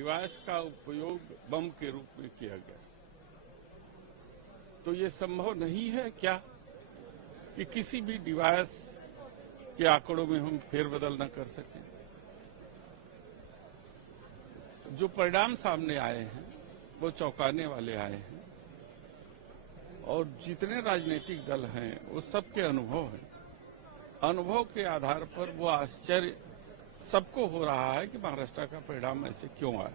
Device का उपयोग बम के रूप में किया गया, तो ये संभव नहीं है क्या कि किसी भी डिवाइस के आंकड़ों में हम फेरबदल न कर सकें? जो परिणाम सामने आए हैं वो चौंकाने वाले आए हैं, और जितने राजनीतिक दल हैं वो सबके अनुभव हैं। अनुभव के आधार पर वो आश्चर्य सबको हो रहा है कि महाराष्ट्र का परिणाम ऐसे क्यों आया।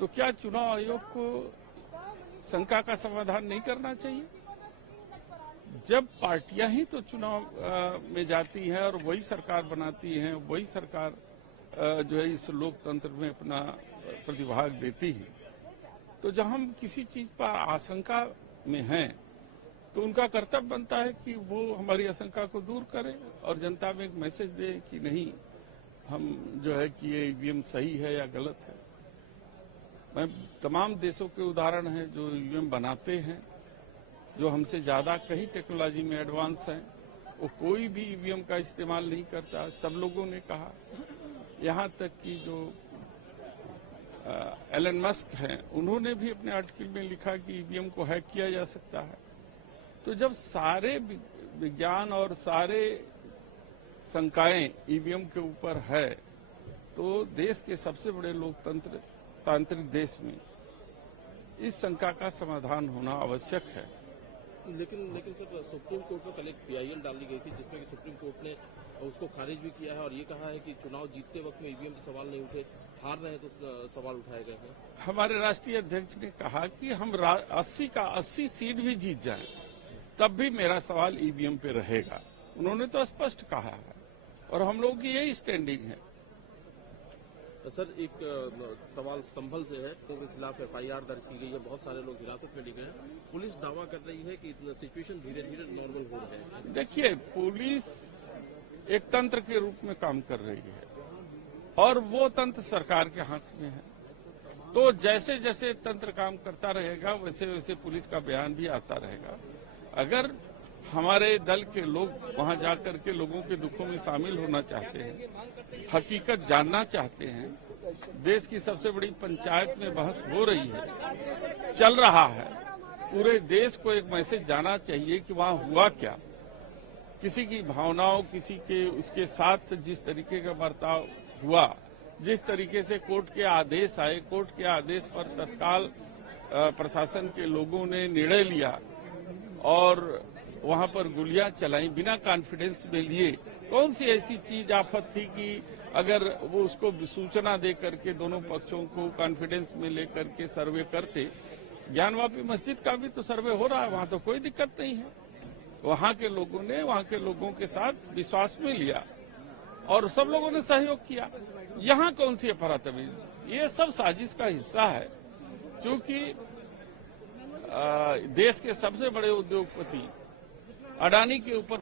तो क्या चुनाव आयोग को शंका का समाधान नहीं करना चाहिए? जब पार्टियां ही तो चुनाव में जाती हैं और वही सरकार बनाती हैं, वही सरकार जो है इस लोकतंत्र में अपना प्रतिभाग देती है, तो जब हम किसी चीज पर आशंका में हैं तो उनका कर्तव्य बनता है कि वो हमारी आशंका को दूर करें और जनता में एक मैसेज दे कि नहीं, हम जो है कि ये ईवीएम सही है या गलत है। मैं तमाम देशों के उदाहरण हैं जो ईवीएम बनाते हैं, जो हमसे ज्यादा कहीं टेक्नोलॉजी में एडवांस हैं, वो कोई भी ईवीएम का इस्तेमाल नहीं करता। सब लोगों ने कहा, यहाँ तक कि जो एलन मस्क हैं उन्होंने भी अपने आर्टिकल में लिखा कि ईवीएम को हैक किया जा सकता है। तो जब सारे विज्ञान और सारे शंकाएं ईवीएम के ऊपर है, तो देश के सबसे बड़े लोकतंत्र तांत्रिक देश में इस शंका का समाधान होना आवश्यक है। लेकिन सर, सुप्रीम कोर्ट में कल एक PIL डाली गई थी जिसमें कि सुप्रीम कोर्ट ने उसको खारिज भी किया है और ये कहा है कि चुनाव जीतते वक्त में ईवीएम के सवाल नहीं उठे, हार रहे हैं तो सवाल उठाए गए हैं। हमारे राष्ट्रीय अध्यक्ष ने कहा कि हम 80 सीट भी जीत जाएं, तब भी मेरा सवाल ईवीएम पे रहेगा। उन्होंने तो स्पष्ट कहा है और हम लोगों की यही स्टैंडिंग है। सर, एक सवाल संभल से है, तो के खिलाफ FIR दर्ज की गई है, बहुत सारे लोग हिरासत में लिए गए हैं। पुलिस दावा कर रही है कि सिचुएशन धीरे धीरे नॉर्मल हो रहा है। देखिए, पुलिस एक तंत्र के रूप में काम कर रही है और वो तंत्र सरकार के हाथ में है। तो जैसे जैसे तंत्र काम करता रहेगा वैसे वैसे पुलिस का बयान भी आता रहेगा। अगर हमारे दल के लोग वहां जाकर के लोगों के दुखों में शामिल होना चाहते हैं, हकीकत जानना चाहते हैं, देश की सबसे बड़ी पंचायत में बहस हो रही है, चल रहा है, पूरे देश को एक मैसेज जाना चाहिए कि वहां हुआ क्या। किसी की भावनाओं, किसी के उसके साथ जिस तरीके का बर्ताव हुआ, जिस तरीके से कोर्ट के आदेश आए, कोर्ट के आदेश पर तत्काल प्रशासन के लोगों ने निर्णय लिया और वहां पर गोलियां चलाई बिना कॉन्फिडेंस में लिए। कौन सी ऐसी चीज आफत थी कि अगर वो उसको सूचना दे करके दोनों पक्षों को कॉन्फिडेंस में लेकर के सर्वे करते। ज्ञानवापी मस्जिद का भी तो सर्वे हो रहा है, वहां तो कोई दिक्कत नहीं है। वहां के लोगों ने वहां के लोगों के साथ विश्वास में लिया और सब लोगों ने सहयोग किया। यहाँ कौन सी अफरातफरी? ये सब साजिश का हिस्सा है, क्योंकि देश के सबसे बड़े उद्योगपति अडानी के ऊपर